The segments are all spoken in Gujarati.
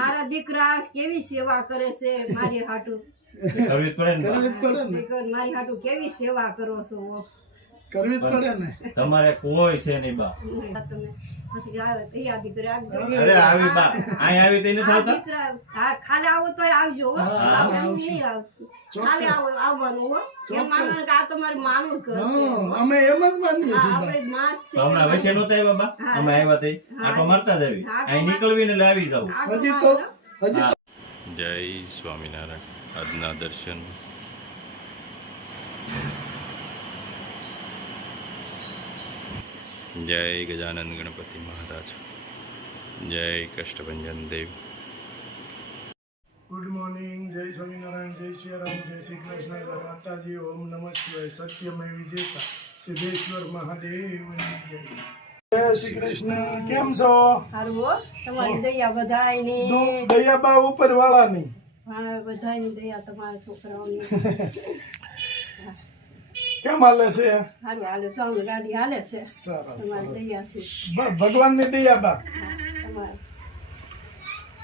મારા દીકરા કેવી સેવા કરે છે મારી હાટુ કરવી પડે ને મારી હાટુ કેવી સેવા કરો છો કરવી જ પડે ને તમારે કોઈ છે નહીં બા તમે પછી આ દીકરા આવજો અરે આવી બા અહીં આવી તો નથી આવતા દીકરા હા ખાલે આવો તોય આવજો હો નહીં આવતું ખાલે આવવાનું હો એમ માનવાનું કે આ તમારું માનું ઘર છે અમે એમ જ માનીએ છીએ આપણે માસ છે હમણાં વૈસે નહોતા આવ્યા બા અમે આવ્યા તઈ આટો મારતા જ આવી અહીં નીકળવી ને આવી જાવ હજી તો જય સ્વામિનારાયણ આજના દર્શન જય ગજાનંદ ગણપતિ મહારાજ જય કષ્ટભંજન દેવ ગુડ મોર્નિંગ જય સ્વામિનારાયણ જય શ્રી રામ જય શ્રી કૃષ્ણ જય માતાજી ઓમ નમઃ શિવાય સત્યમય વિજેતા સિદ્ધેશ્વર મહાદેવની જય જય શ્રી કૃષ્ણ કેમ છો સારું હો તમારી દયા બધાયની દયા બા ઉપર વાળાની હા બધાયની દયા તમારા છોકરાઓની કેમ હાલે છે સારું હાલે ચાલો ગાડી હાલે છે સરસ તમારી દયા છે ભગવાનની દયા બા તમારે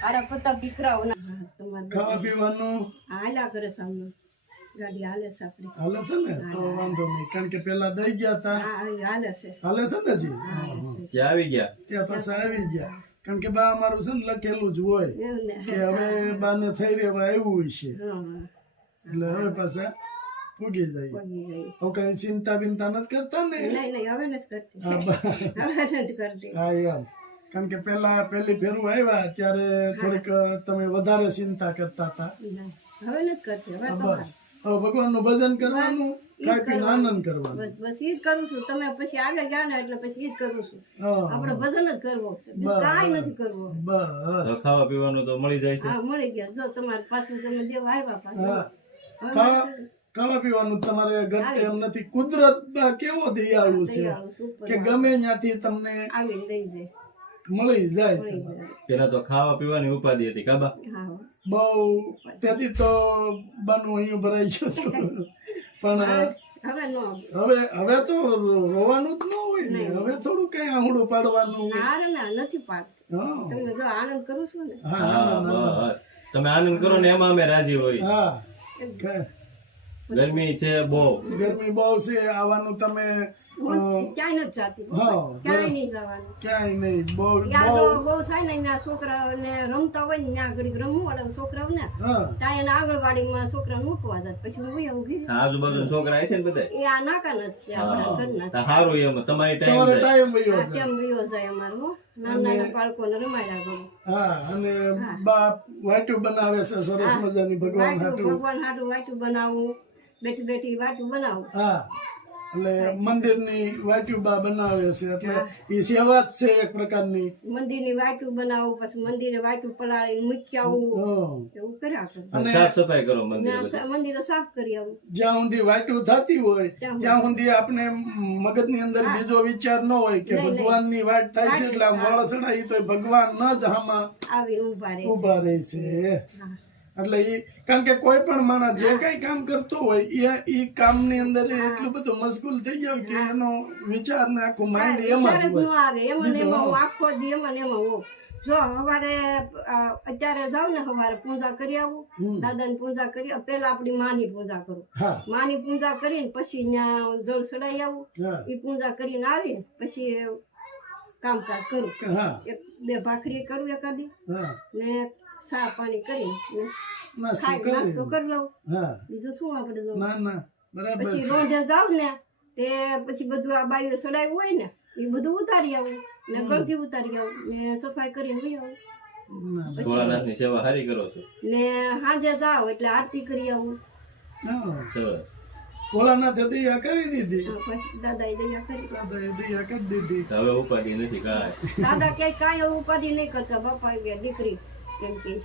આરા પતા દીકરાઓના તમારે ખાવા પીવાનું હાલ્યા કરે સામે ગાડી હાલે છે આપણી હાલે છે ને તો વાંધો નહીં કારણ કે પેલા દઈ ગયા હતા હા હાલે છે હાલે છે ને જી ત્યાં આવી ગયા ત્યાં પાછા આવી ગયા કારણ કે બા અમારું છે ને લખેલું જ હોય કે હવે બાને થઈ રહેવા આવ્યું છે એટલે હવે પાછા પૂગી જાય હવે કઈ ચિંતા બિંતા નથી કરતા ને નહીં હવે નથી કરતી હવે નથી કરતી હા એમ કારણ કે પેલી ફેરું આવ્યા ત્યારે થોડીક તમે વધારે ચિંતા કરતા હતા હવે નથી કરતી હવે બસ હવે ભગવાનનું ભજન કરવાનું ખાઈ પીને આનંદ કરવાનો બસ ઈ જ કરું છું તમે પછી આગળ ગયા ને એટલે પછી ઈ જ કરું છું આપણે ભજન જ કરવો છે કાંઈ નથી કરવો બસ ખાવા પીવાનું તો મળી જાય છે હા મળી ગયા જો તમારે પાછું તમે દેવા આવ્યા પાછું ખાવા પીવાનું તમારે ઘટે એમ નથી કુદરત કેવો દયાળુ છે કે ગમે ત્યાંથી તમને આવીને દઈ જાય મળી જાય પેલા તો ખાવા પીવાની ઉપાધિ હતી કાબા બહુ તેથી તો બાનું અહીંયા ભરાઈ ગયું પણ હવે તો રોવાનું જ ન હોય ને હવે થોડું કઈ આહુડું પાડવાનું હોય નથી પાડતી તમે જો આનંદ કરો છો ને તમે આનંદ કરો ને એમાં અમે રાજી હોય હા ગરમી છે બહુ છે આવવાનું તમે ક્યાંય નથી જાતી ક્યાંય નહીં જવાનું ક્યાંય નહીં બહુ થાય ને એના છોકરાઓને રમતા હોય ને ત્યાં ઘડીક રમવું વાળા છોકરાઓ ને ત્યાં એના આંગણવાડીમાં છોકરા મૂકવા જાય પછી હું ઉભી આજુબાજુ છોકરા છે ને બધા એ આ નાકા નથી આપણા ઘરના સારું એમ તમારી ટાઈમ કેમ વયો જાય અમારું નાના નાના બાળકોને રમાડ્યા કરું હા અને બાપ વાટું બનાવે છે સરસ મજાની ભગવાન હાટું વાટું બનાવું બેઠી બેઠી વાટું બનાવું હા એટલે મંદિરની વાટ્યું બા બનાવે છે એટલે એ સેવા જ છે એક પ્રકારની મંદિરની વાટ્યું બનાવું પછી મંદિરે વાટ્યું પલાળી મૂકી આવું એવું કર્યા કરું સાફ સફાઈ કરો મંદિરે સાફ કરી આવું જ્યાં સુધી વાટ્યું થતી હોય ત્યાં સુધી આપણે મગજની અંદર બીજો વિચાર ન હોય કે ભગવાનની વાટ થાય છે એટલે આમ વાળ ચડાવી તો ભગવાન ન જ આમાં આવી ઉભા રહે છે એટલે ઈ કારણ કે કોઈ પણ માણસ જે કઈ કામ કરતો હોય એ કામ ની અંદર એટલું બધું મશગુલ થઈ જાય કે એનો વિચાર ને આખું માઇન્ડ એમાં જ હોય આખો દી એમાં હોઉં જો સવારે અત્યારે જાવ ને સવારે પૂજા કરી આવું દાદા ની પૂજા કરી પેલા આપડી માની પૂજા કરું માની પૂજા કરીને પછી ત્યાં જળ ચડાઈ આવું એ પૂજા કરીને આવી પછી કામકાજ કરું એક બે ભાખરી કરું એકાદી ને ચા પાણી કરી નાસ્તો કરી લઉં બીજું શું આપડે પછી રોજે જાવ ને તે પછી બધું આ બાયું સડાયું હોય ને એ બધું ઉતારી આવું ને ગળથી ઉતારી આવું ને સફાઈ કરીને લઈ આવું ભોળાનાથની સેવા સારી કરો છો ને સાંજે જાવ એટલે આરતી કરી આવું ભોળાનાથે દયા કરી દીધી દાદા દયા કરી દીધી હવે ઉપાધિ નથી કાંઈ દાદા કે કાંઈ ઉપાધિ નહીં કરતા બાપા ગયા દીકરી એમ કે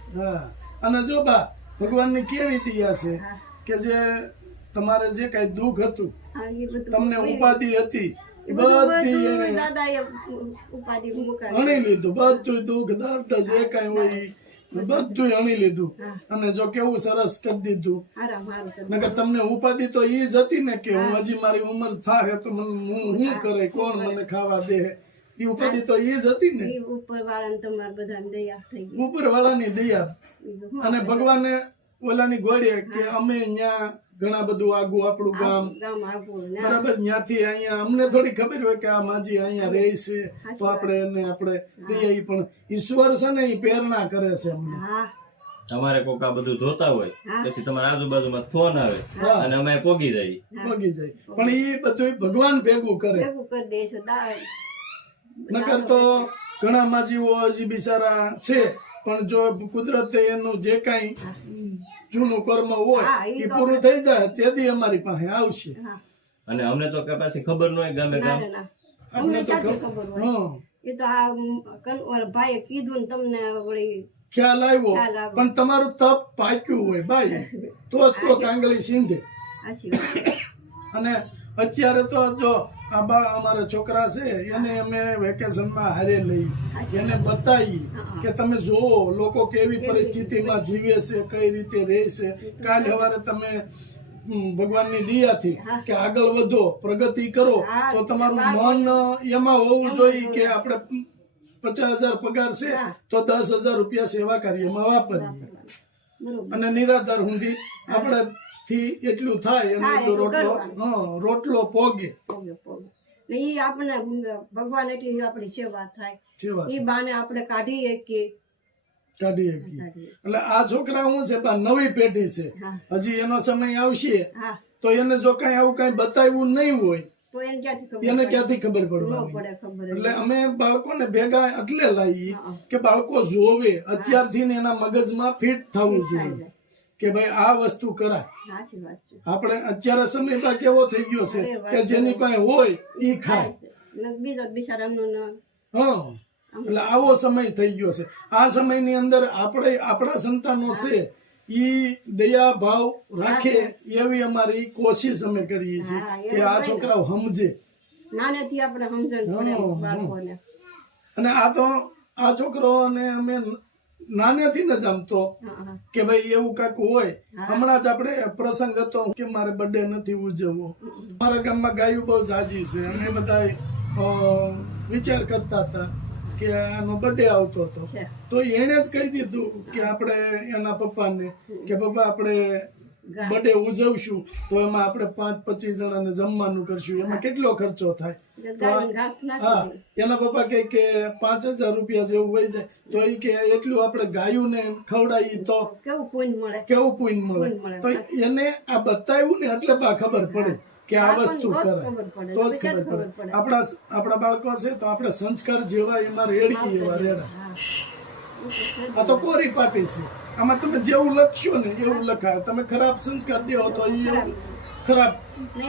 અને જો બા ભગવાનની કેવી દયા છે કે જે તમારે જે કઈ દુઃખ હતું તમને ઉપાધિ હતી બધી હણી લીધું બધું દુઃખ દર્દ જે કઈ હોય બધું હણી લીધું અને જો કેવું સરસ કરી દીધું નકર તમને ઉપાધિ તો ઈ જ હતી ને કે હું હજી મારી ઉંમર થાય તો હું કરે કોણ મને ખાવા દે એ ઉપાધિ તો એ જ હતી ને, એ ઉપર વાળાને તમારે બધાને દયા થઈ ગઈ. ઉપર વાળાની દયા. બીજું શું? અને ભગવાને ઓલાની ગોળીએ કે અમે અહીંયા ઘણા બધું આગું આપણું ગામ ગામ આગળ ને બરાબર, ત્યાંથી અહીંયા અમને થોડી ખબર હોય કે આ માજી અહીંયા રહે છે તો આપણે એને આપણે દઈએ. ઈ પણ ઈશ્વર છે ને એ પ્રેરણા કરે છે અમને. હા તમારે કોક આ બધું જોતા હોય પછી તમારા આજુબાજુમાં ફોન આવે અને અમે પોગી જઈએ. પગી જાય, પણ એ બધું ભગવાન ભેગું કરે. ભેગું કરી દે છે. નકર તો ઘણા માજીઓ હજી બિચારા છે, પણ જો કુદરતે એનું જે કાંઈ જૂનું કર્મ હોય એ પૂરું થઈ જાય તેથી અમારી પાસે આવશે. હા અને અમને તો કે પાછી ખબર ન હોય ગામે ગામ. ના અમને ક્યાંથી ખબર હોય? એ તો આ ભાઈએ કીધું ને તમને વળી ખ્યાલ આવ્યો, પણ તમારું તપ પાક્યું હોય ભાઈ તો જ કોઈ આંગળી સીંધે. સાચી વાત. અને અત્યારે તો જો અમારા છોકરા છે એને અમે વેકેશનમાં હારે લઈ એને બતાવી કે તમે જુઓ લોકો કેવી પરિસ્થિતિમાં જીવે છે, કઈ રીતે રહે છે. કાલ સવારે તમે ભગવાનની દયાથી કે આગળ વધો, પ્રગતિ કરો, તો તમારું મન એમાં હોવું જોઈએ કે આપણે 50,000 પગાર છે તો 10,000 રૂપિયા સેવા કાર્યમાં વાપરીએ. અને નિરાધાર સુધી આપણે થી એટલું થાય અને એટલો રોટલો પોગે. ઈ આપણે ભગવાન એટલી આપણી સેવા થાય, ઈ બાને આપણે કાઢી શકીએ. એટલે આ છોકરા હું છે નવી પેઢી છે, હજી એનો સમય આવશે તો એને જો કઈ આવું કઈ બતાવ્યું નહીં હોય તો એને ક્યાંથી ખબર પડવાની. એટલે અમે બાળકોને ભેગા એટલે લાવીએ કે બાળકો જોવે અત્યારથી એના મગજમાં ફિટ થવું જોઈએ કે ભાઈ આ વસ્તુ કરાય. આપણે અત્યારે સમયમાં કેવો થઈ ગયો છે કે જેની પાસે હોય ઈ ખાય. બીજો બિચારાનું એટલે આવો સમય થઈ ગયો છે. આ સમયની અંદર આપણે આપણા સંતાનો છે ઈ દયા ભાવ રાખે એવી અમારી કોશિશ અમે કરીએ છીએ કે આ છોકરાઓ સમજે. નાનેથી આપણે સમજણ પડે બાળકોને. અને આ છોકરોને અમે નાનેથી ન જમતો કે ભાઈ એવું કાંઈક હોય. હમણાં જ આપણે પ્રસંગ હતો કે મારે બર્થડે નથી ઉજવવો. મારા ગામમાં ગાયું બહુ ઝાઝી છે અને બધા વિચાર કરતા હતા કે આનો બર્થડે આવતો હતો તો એને જ કહી દીધું કે આપણે એના પપ્પાને કે પપ્પા આપણે બર્થડે ઉજવશું તો એમાં આપણે 5-25 જણાને જમવાનું કરશું, એમાં કેટલો ખર્ચો થાય? હા, એના પપ્પા કહે કે 5,000 રૂપિયા જેવું હોય જાય તો એ કે એટલું આપણે ગાયું ને ખવડાવી તો કેવું પુણ્ય મળે. તો એને આ બતાવ્યું ને એટલે ખબર પડે કે આ વસ્તુ કરે તો જ ખબર પડે. આપણા બાળકો છે તો આપણે સંસ્કાર જેવા એમાં રેડી એવા રેડા. આ તો કોરી પાટી છે, આમાં તમે જેવું લખશો ને એવું લખાય. તમે ખરાબ સંસ્કાર દેવો તો એ ખરાબ.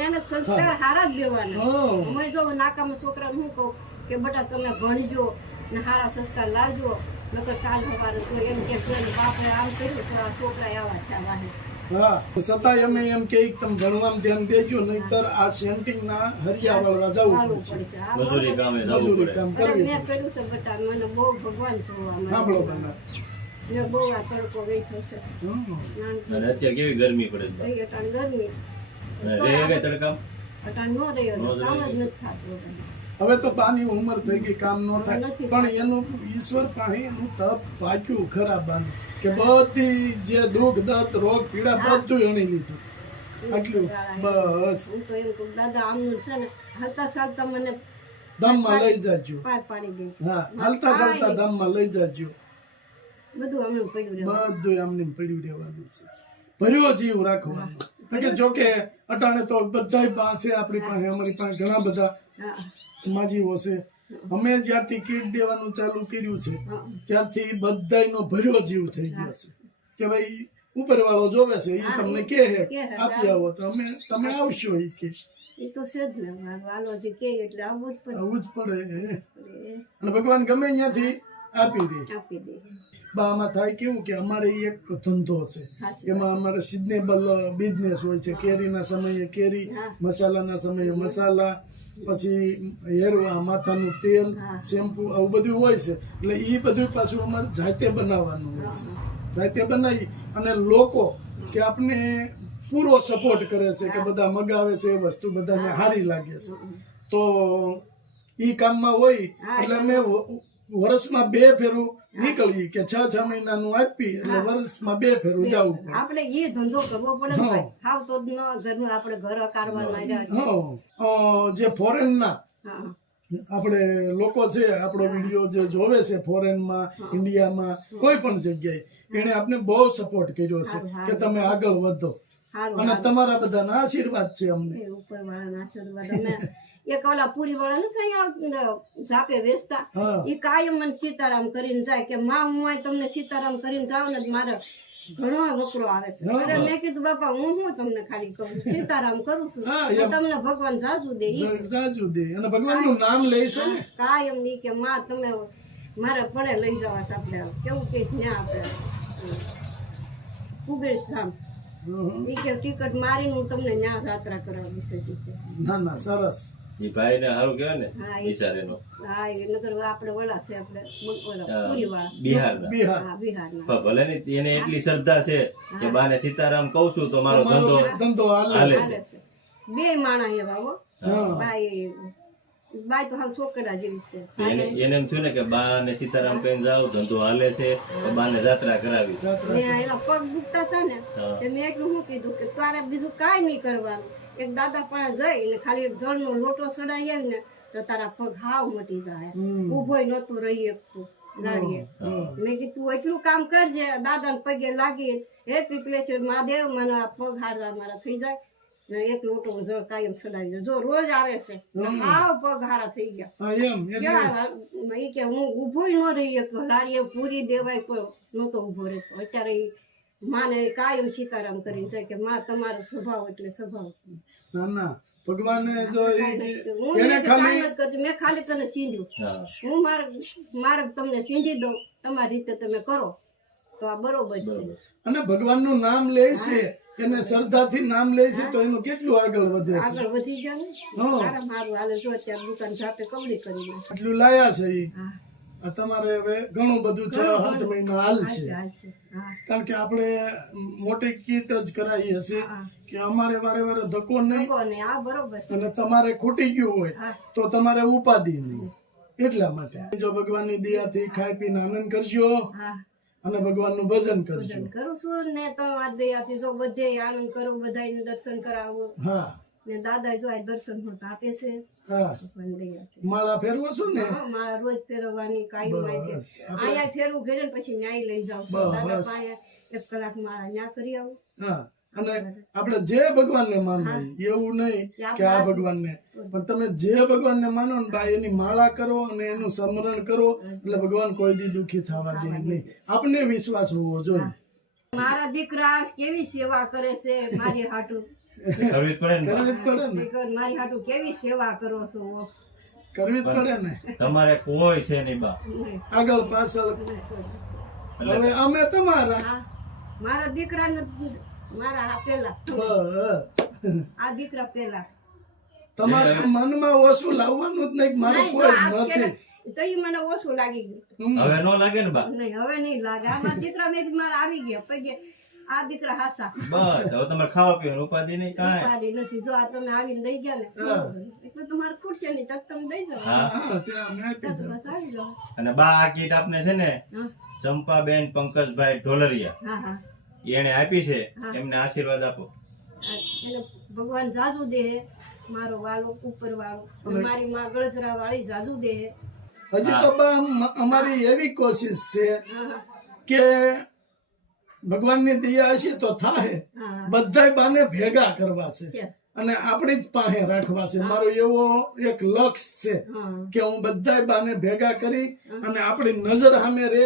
એને સંસ્કાર હારા જ દેવાના. હું જો નાકામાં છોકરાને હું કહું કે બેટા તમે ભણજો ને હારા સંસ્કાર લાવજો, નકર કાલ સવારે તો એમ કે બાપે આમ કર્યું તો આ છોકરા આવા છે વાહે. હા, છતાંય અમે એમ કે તમે ભણવામાં ધ્યાન દેજો, નહીતર આ સેન્ટિંગ ના હરિયા વાળવા જવું પડશે. મજૂરી કામ મેં કર્યું છે બેટા, મને બહુ ભગવાન જોવા સાંભળો બના મેં બહુ આ તડકો વેઠો છે. અને અત્યારે કેવી ગરમી પડે છે. ગરમી તડકા અટાણ નો રહ્યો, કામ જ નથી થતું. હવે તો બાની ઉંમર થઈ ગઈ, કામ ન થાય, પણ એનું ઈશ્વર પાસે એનું તપ પાક્યું ખરાબ બાનું કે બધી જે દુઃખ દર્દ રોગ પીડા બધું એણી લીધું. આટલું બસ. હું તો એમ કહું દાદા આમનું છે ને હાલતા ચાલતા મને ધામમાં લઈ જાજો. પાર પાડી દે. હા, હાલતા ચાલતા ધામમાં લઈ જાજો. બધું આમને પડ્યું રહેવાનું. બધું આમને પડ્યું રહેવાનું છે. ભર્યો જીવ રાખવાનો. જોકે અટાણે તો બધા પાસે આપણી પાસે અમારી પાસે ઘણા બધા માજીઓ છે. અમે જ્યારથી કીટ દેવાનું ચાલુ કર્યું છે ત્યારથી બધાનો ભર્યો જીવ થઈ ગયો છે કે ભાઈ ઉપરવાળો જોવે છે, એ તમને કે આપી આવો તો તમે આવશો. એ કે એ તો છે જ ને, વાલોજી કે એટલે આવવું જ પડે. અને ભગવાન ગમે ત્યાંથી આપી દે. આમાં થાય કેવું કે અમારે એક ધંધો છે, એમાં અમારે સિઝનેબલ બિઝનેસ હોય છે. કેરીના સમયે કેરી, મસાલાના સમયે મસાલા, પછી હેરવા, માથાનું તેલ, શેમ્પુ, આવું બધું હોય છે. એટલે એ બધું પાછું અમારે જાતે બનાવવાનું હોય છે. જાતે બનાવી અને લોકો કે આપણે પૂરો સપોર્ટ કરે છે કે બધા મગાવે છે, વસ્તુ બધાને સારી લાગે છે. તો ઈ કામમાં હોય હા, એટલે અમે વર્ષમાં 2 ફેરું નીકળી કે 6 મહિનાનું આપી એટલે વર્ષમાં 2 ફેરું જવું પડે. આપણે એ ધંધો કરવો પડે ને ભાઈ. હાવ તો જ ન ઘરનું આપણે ઘર કારવાર માંડ્યા છે. જે ફોરેનના હા આપણે લોકો છે આપણો વિડીયો જે જોવે છે ફોરેનમાં ઇન્ડિયામાં કોઈ પણ જગ્યાએ એને આપણે બહુ સપોર્ટ કર્યો છે કે તમે આગળ વધો સારું અને તમારા બધાના આશીર્વાદ છે અમને. એ ઉપરવાળાના આશીર્વાદ. અમે એક ઓલા પૂરી વાળા નથી અહીંયા ઝાપે વેચતા હા એ કાયમ મને સીતારામ કરીને જાય કે માં હું અહીં તમને સીતારામ કરીને જાવ ને મારે ઘણો વકરો આવે છે. અરે મેં કીધું બાપા હું તમને ખાલી કહું સીતારામ કરું છું હા, ને એમ. તમને ભગવાન જાજુ દે ઈ જાજુ દે અને ભગવાનનું નામ લે છે ને. કાયમ નહીં કે માં તમે મારે પડે લઈ જવા છે આપણે કેવું કે ત્યાં આપણે કુબેર ધામ ઈ કે ટિકિટ મારીને હું તમને ન્યા યાત્રા કરાવી છે. ના ના સરસ. એ ભાઈ ને સારું કહેવાય ને હા, એ- બિચારીનો. હા એ નગર આપણે ઓલા છે આપણે પૂરી વાળા બિહારના બિહાર હા બિહારના પણ ભલે ને એને એટલી શ્રદ્ધા છે કે બાને સીતારામ કહું છું તો મારો ધંધો ધંધો હાલે હાલે છે. હાલે છે. બે માણસ એવા હો હા. બાઈ તો હાવ છોકરા જેવી છે. એને એને એમ થયું ને કે બા ને સીતારામ કહીને જાવ ધંધો હાલે છે તો બા ને જાત્રા કરાવી. ને એના પગ દુખતા હતા ને હા. તે મેં એટલું શું કીધું કે તારે બીજું કાંઈ નહીં કરવાનું એક દાદા પાસે જઈને ખાલી એક જળનો લોટો ચડાવી આવે ને તો તારા પગ હાવ મટી જાય. ઉભોય નહોતું રહી શકતું નારીએ. મેં કીધું તું એટલું કામ કરજે દાદાને પગે લાગી હે પીપલેશ્વર મહાદેવ મને આ પગ હારા મારા થઈ જાય ને એક લોટો જળ કાયમ ચડાવી દે. જો રોજ આવે છે હાવ પગ હારા થઈ ગયા. હા એમ એટલે કેવા ઈ કે હું ઊભુંય ન રહી શકતો લારીએ પૂરી દેવાય કોઈ નહોતો ઊભો રહેતો. અત્યારે ઈ માને કાયમ સીતારામ કરીને જાય કે માં તમારો સ્વભાવ એટલે સ્વભાવ. ના ના ભગવાને જો હું એને મેં ખાલી કામ જ કરતી. મેં ખાલી તને સીંધ્યું હા. હું મારે તમને સીંધી દઉં તમારી રીતે તમે કરો તો આ બરોબર છે. અને ભગવાનનું નામ લે છે એને શ્રદ્ધાથી નામ લે છે તો એનું કેટલું આગળ વધે છે. આગળ વધી જાય ને હા. સારા મારું હાલે જો અત્યારે દુકાન જાતે કવડી કરી નાખી. એટલું લાયા છે ઈ. હા આ તમારે હવે ઘણું બધું 6-7 મહિના હાલ છે હાલશે. હા કારણ કે આપણે મોટી કીટ જ કરાવી હશે હા કે અમારે વારે વારે ધક્કો નહીં કોને આ બરોબર છે. અને તમારે ખૂટી ગયું હોય હા તો તમારે ઉપાધિ નહીં એટલા માટે જો ભગવાનની દયાથી ખાઈ પીને આનંદ કરજો હા અને ભગવાનનું ભજન કરજો. ભજન કરું છું ને તો આ દયાથી જો બધે આનંદ કરું બધાને દર્શન કરાવું હા ને દાદા જો આ દર્શન હોત આપે છે હા ભગવાન દયાથી. માળા ફેરવો છો ને હા, મારે રોજ ફેરવવાની કાયમ માટે બસ. અહીંયા ફેરવું ઘરે ને પછી ન્યાય લઈ જાઉં છું. બસ. દાદા પાસે 1 કલાક માળા ન્યા કરી આવું. હા અને આપણે જે ભગવાનને માનવું એવું નહીં કે આ ભગવાનને પણ તમે જે ભગવાનને માનો ને ભાઈ એની માળા કરો અને એનું સ્મરણ કરો એટલે ભગવાન કોઈ દી દુખી થવા દે નહીં. આપણે વિશ્વાસ હોવો જોઈએ. મારા દીકરા કેવી સેવા કરે છે મારી હાટુ. કરવી જ પડે ને બા. કરવી જ પડે ને મારી હાટુ કેવી સેવા કરો છો. કરવી જ પડે ને તમારે કોઈ છે નહીં બા. આગળ પાછળ હવે અમે તમારા હા મારા દીકરાને મારા આ પેલા બસ. આ દીકરા પેલા તમારે મનમાં ઓછું લાવવાનું જ નહીં મારું નહીં, કોઈ જો આ નથી. પેલા- તો ઈ મને ઓછું લાગી ગયું. હવે નો લાગે ને બા. નહીં હવે નહીં લાગે. આમાં દીકરા મેં કીધું મારા આવી ગયા પછી આ દીકરા હાસા બસ હવે તમારે ખાવા પીવાનું ઉપાધિ નહીં કાંઈ. ઉપાધિ નથી. જો આ તમે આવીને દઈ ગયા ને એટલે તમારે ખૂટશે નહીં તક તમે દઈ જાઓ. હા. હા, ત્યાં અમે આપી તો દઉં. બસ આવી જાઓ. અને બા આ કીટ આપને છે ને હા ચંપાબેન પંકજભાઈ ઢોલરિયા હા હા એને આપી છે એમને આશીર્વાદ આપો. એને ભગવાન જાજુ દે મારો વાલો ઉપર વાળો અને મારી માં ગળધરા વાળી જાજુ દે. હજી તો બા અમારી એવી કોશિશ છે હા કે ભગવાનની દયા હશે તો થાય હા બધાય બાને ભેગા કરવા છે છે. અને આપણી જ પાસે રાખવા છે. મારો એવો એક લક્ષ્ય છે હા કે હું બધાય બાને ભેગા કરી અને આપણી નજર સામે રહે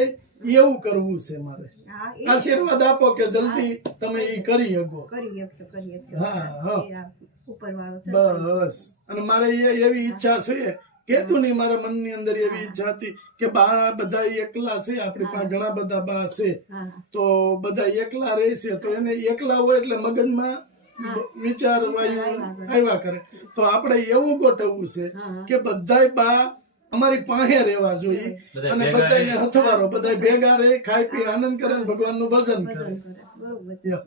એવું કરવું છે મારે. હા એ આશીર્વાદ આપો કે જલ્દી તમે એ કરી શકો. કરી શકશો કરી શકશો. હા હા એ આ ઉપર વાળો છે. બસ અને મારે એવી ઈચ્છા છે કીધું નહીં મારા મનની અંદર એવી ઈચ્છા હતી કે બા બધા એકલા છે આપણી પાસે ઘણા બધા બા છે હા તો બધા એકલા રહે છે તો એને એકલા હોય એટલે મગજમાં વિચાર વાયુ આવ્યા કરે તો આપણે એવું ગોઠવવું છે હા કે બધાય બા અમારી પાસે રહેવા જોઈએ અને બધાને હથવારો બધા ભેગા રહે ખાઈ પી આનંદ કરે અને ભગવાનનું ભજન કરે. ભજન કરે. બરોબર છે.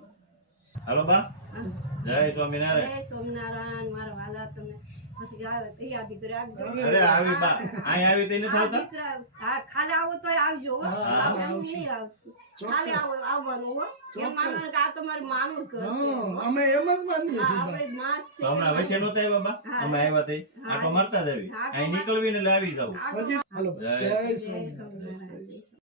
હાલો બા હા. જય સ્વામિનારાયણ. જય સોમનારાયણ મારા વાલા તમે પછી તૈયારી કરી આપજો. અરે આવી બા અહીં આવી તે નથી આ આવતા દીકરા હા ખાલી આવો તોય આવજો હો. આવવાનું નહીં આવતું. ખાલી આવવાનું હો. એમ માનવાનું કે આ તમારી માનું ઘર છે. હા, અમે એમ જ માનીએ આ છીએ આપણે માસ છે. તો હમણાં વચ્ચે નહોતા આવ્યા બા અમે આવ્યા તે આટો મારતા જ આવી અહીં નીકળવી ને એટલે આવી જાવ પછી હાલો, જય સ્વામિનારાયણ.